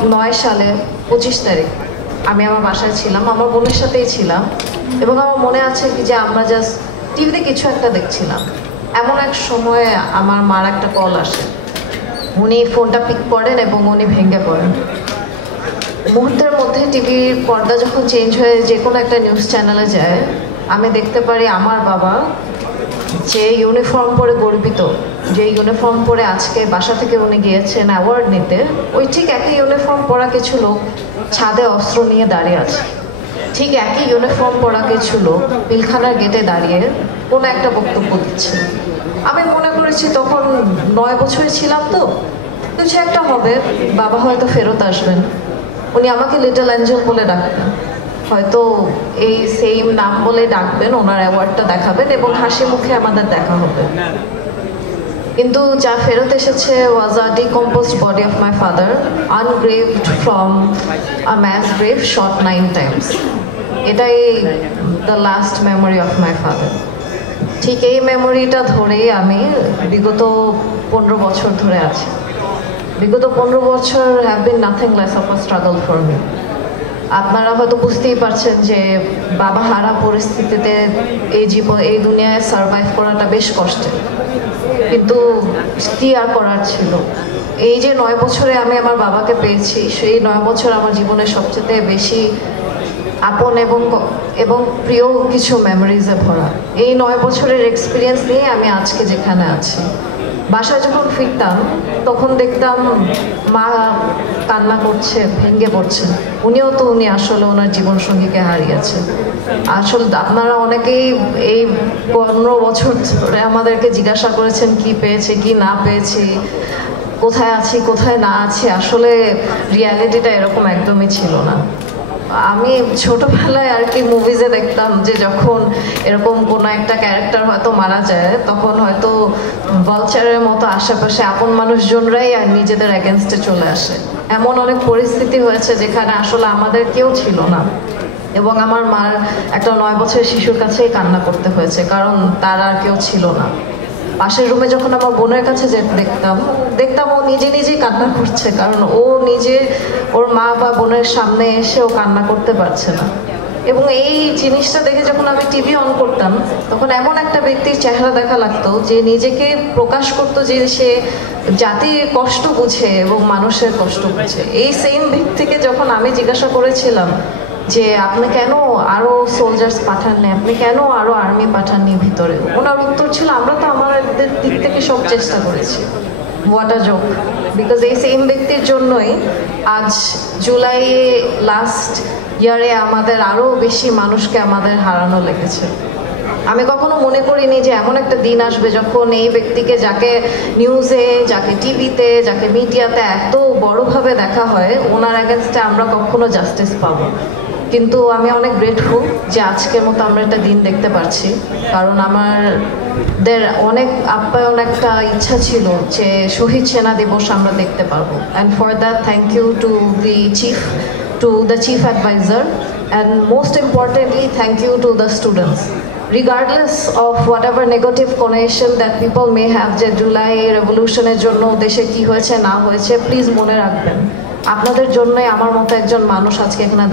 2009 সালে 25 তারিখ আমি আমার বাসায় ছিলাম, আমার বোনের সাথেই ছিলাম, এবং আমার মনে আছে কি যে আমরা জাস্ট টিভিতে কিছু একটা দেখছিলাম। এমন এক সময় আমার মার একটা কল আসে, উনি ফোনটা পিক করেন এবং উনি ভেঙে পড়েন। মুহূর্তের মধ্যে টিভির পর্দা যখন চেঞ্জ হয়ে যে কোনো একটা নিউজ চ্যানেলে যায়, আমি দেখতে পারি আমার বাবা যে ইউনিফর্ম পরে গর্বিত, যে ইউনিফর্ম পরে আজকে বাসা থেকে উনি গিয়েছেন অ্যাওয়ার্ড নিতে, ওই ঠিক একই ইউনিফর্ম পরা কিছু লোক ছাদে অস্ত্র নিয়ে দাঁড়িয়ে আছে। ঠিক একই ইউনিফর্ম পরা কিছু লোক পিলখানার গেটে দাঁড়িয়ে কোনো একটা বক্তব্য দিচ্ছে। আমি মনে করেছি, তখন 9 বছরে ছিলাম, তো কিছু একটা হবে, বাবা হয়তো ফেরত আসবেন। উনি আমাকে লিটল অ্যাঞ্জেল বলে ডাকতেন, হয়তো এই সেম নাম বলে ডাকবেন, ওনার অ্যাওয়ার্ডটা দেখাবেন এবং হাসি মুখে আমাদের দেখা হবে। কিন্তু যা ফেরত এসেছে was a decomposed body of my father, ungraved from a mass grave, shot 9 times. এটাই the last memory of my father. ঠিক এই মেমোরিটা ধরেই আমি বিগত 15 বছর ধরে আছি। বিগত 15 বছর have been nothing less of a struggle for me. আপনারা হয়তো বুঝতেই পারছেন যে বাবা হারা পরিস্থিতিতে এই দুনিয়ায় সার্ভাইভ করাটা বেশ কষ্টের, কিন্তু কি আর করার ছিল। এই যে 9 বছরে আমি আমার বাবাকে পেয়েছি, সেই 9 বছর আমার জীবনের সবচেয়ে বেশি আপন এবং প্রিয় কিছু মেমোরিজে ভরা। এই 9 বছরের এক্সপিরিয়েন্স নিয়ে আমি আজকে যেখানে আছি। বাসায় যখন ফিরতাম তখন দেখতাম মা কান্না করছে, ভেঙে পড়ছে। উনি আসলে ওনার জীবনসঙ্গীকে হারিয়েছেন। আসলে আপনারা অনেকেই এই 15 বছর ধরে আমাদেরকে জিজ্ঞাসা করেছেন কি পেয়েছে, কি না পেয়েছি, কোথায় আছি, কোথায় না আছি। আসলে রিয়ালিটিটা এরকম একদমই ছিল না। আমি ছোটবেলায় আর কি মুভিজে দেখতাম যে যখন এরকম কোনো একটা ক্যারেক্টার হয়তো মারা যায়, তখন হয়তো ভালচারের মতো আশেপাশে আপন মানুষজনরাই আর নিজেদের এগেনস্টে চলে আসে। এমন অনেক পরিস্থিতি হয়েছে যেখানে আসলে আমাদের কেউ ছিল না, এবং আমার মার একটা 9 বছরের শিশুর কাছেই কান্না করতে হয়েছে, কারণ তার আর কেউ ছিল না। পাশের রুমে যখন আমার বোনের কাছে দেখতাম ও নিজেই কান্না করছে, কারণ ও নিজে ওর মা বা বোনের সামনে এসে ও কান্না করতে পারছে না। এবং এই জিনিসটা দেখে যখন আমি টিভি অন করতাম, তখন এমন একটা ব্যক্তির চেহারা দেখা লাগতো যে নিজেকে প্রকাশ করতো যে সে জাতির কষ্ট বুঝে এবং মানুষের কষ্ট বুঝে। এই সেম ব্যক্তিকে যখন আমি জিজ্ঞাসা করেছিলাম যে আপনি কেন আরো সোলজার্স পাঠাননি, আপনি কেন আরো আর্মি পাঠাননি ভিতরে, ওনার উত্তর ছিল আমরা তো আমাদের দিক থেকে সব চেষ্টা করেছি। হোয়াট আ জোক, বিকজ এই সেম ব্যক্তির জন্যই আজ জুলাই লাস্ট ইয়ারে আমাদের আরো বেশি মানুষকে আমাদের হারানো লেগেছে। আমি কখনো মনে করিনি যে এমন একটা দিন আসবে যখন এই ব্যক্তিকে, যাকে নিউজে, যাকে টিভিতে, যাকে মিডিয়াতে এত বড়ভাবে দেখা হয়, ওনার এগেনস্টে আমরা কখনো জাস্টিস পাবো। কিন্তু আমি অনেক গ্রেটফুল যে আজকের মতো আমরা একটা দিন দেখতে পারছি, কারণ আমাদের অনেক আপ্যায়ন একটা ইচ্ছা ছিল যে শহীদ সেনা দিবস আমরা দেখতে পারবো। And for that thank you to the chief advisor, and most importantly thank you to the students. regardless of whatever negative connotation that people may have যে জুলাই রেভলিউশনের জন্য দেশে কি হয়েছে না হয়েছে, প্লিজ মনে রাখবেন আপনাদের জন্যই আমার মতো একজন মানুষ আজকে এখানে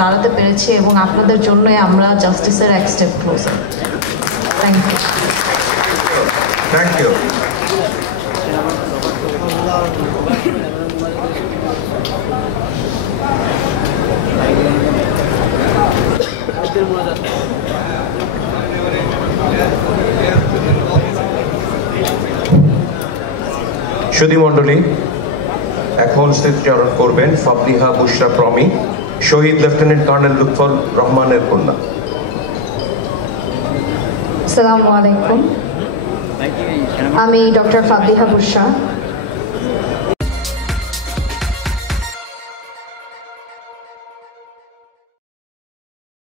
দাঁড়াতে পেরেছি, এবং আপনাদের জন্যই আমরা জাস্টিসের এক step closer. Thank you. Thank you. সুধীমণ্ডলী, এখন স্মৃতিচারণ করবেন ফাবলিহা বুশরা প্রমি, শহীদ লেফটেন্যান্ট কর্নেল লুৎফর রহমানের কন্যা। আসসালামু আলাইকুম, আমি ডক্টর ফাবলিহা বুশরা,